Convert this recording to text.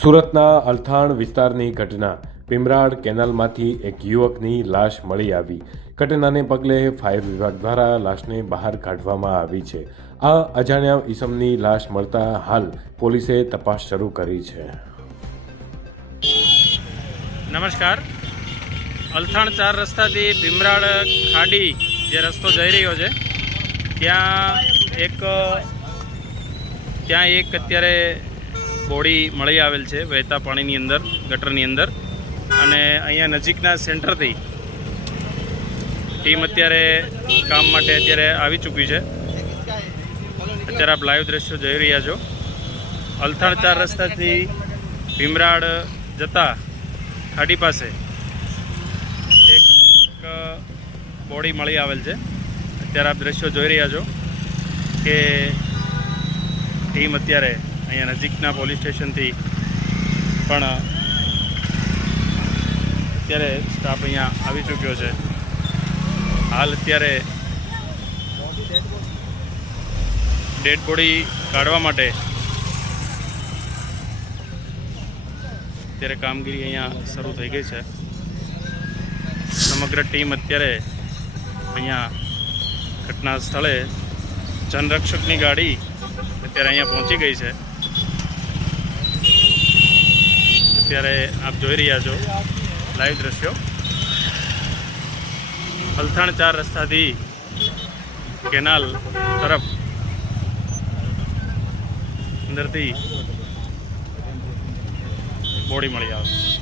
સુરતના અલથાણ વિસ્તારની ઘટના. પિમરાડ કેનાલમાંથી એક યુવકની લાશ મળી આવી. ઘટનાને પગલે ફાયર વિભાગ દ્વારા લાશને બહાર કાઢવામાં આવી છે. આ અજાણ્યા ઈસમની લાશ મળતા હાલ પોલીસે તપાસ શરૂ કરી છે. નમસ્કાર. અલથાણ ચાર રસ્તાથી ભીમરાડ ખાડી જે રસ્તો જઈ રહ્યો છે, ત્યાં એક ત્યાં એક અત્યારે બોડી મળી આવેલ છે, વહેતા પાણીની અંદર, ગટરની અંદર. અને અહીંયા નજીકના સેન્ટરથી ટીમ અત્યારે કામ માટે અત્યારે આવી ચૂકી છે. અત્યારે આપ લાઈવ દ્રશ્યો જોઈ રહ્યા છો. અલથાણ ચાર રસ્તાથી ભીમરાડ જતા ખાડી પાસે એક બોડી મળી આવેલ છે. અત્યારે આપ દ્રશ્યો જોઈ રહ્યા છો કે ટીમ અત્યારે અહીંયા નજીકના પોલીસ સ્ટેશનથી પણ અત્યારે સ્ટાફ અહીંયા આવી ચૂક્યો છે. હાલ અત્યારે ડેડ બોડી કાઢવા માટે અત્યારે કામગીરી અહીંયા શરૂ થઈ ગઈ છે. સમગ્ર ટીમ અત્યારે અહીંયા ઘટના સ્થળે જનરક્ષકની ગાડી અત્યારે અહીંયા પહોંચી ગઈ છે. અત્યારે આપ જોઈ રહ્યા છો લાઈવ દ્રશ્યો. અલથાણ ચાર રસ્તાથી કેનાલ તરફ અંદરથી બોડી મળી આવે.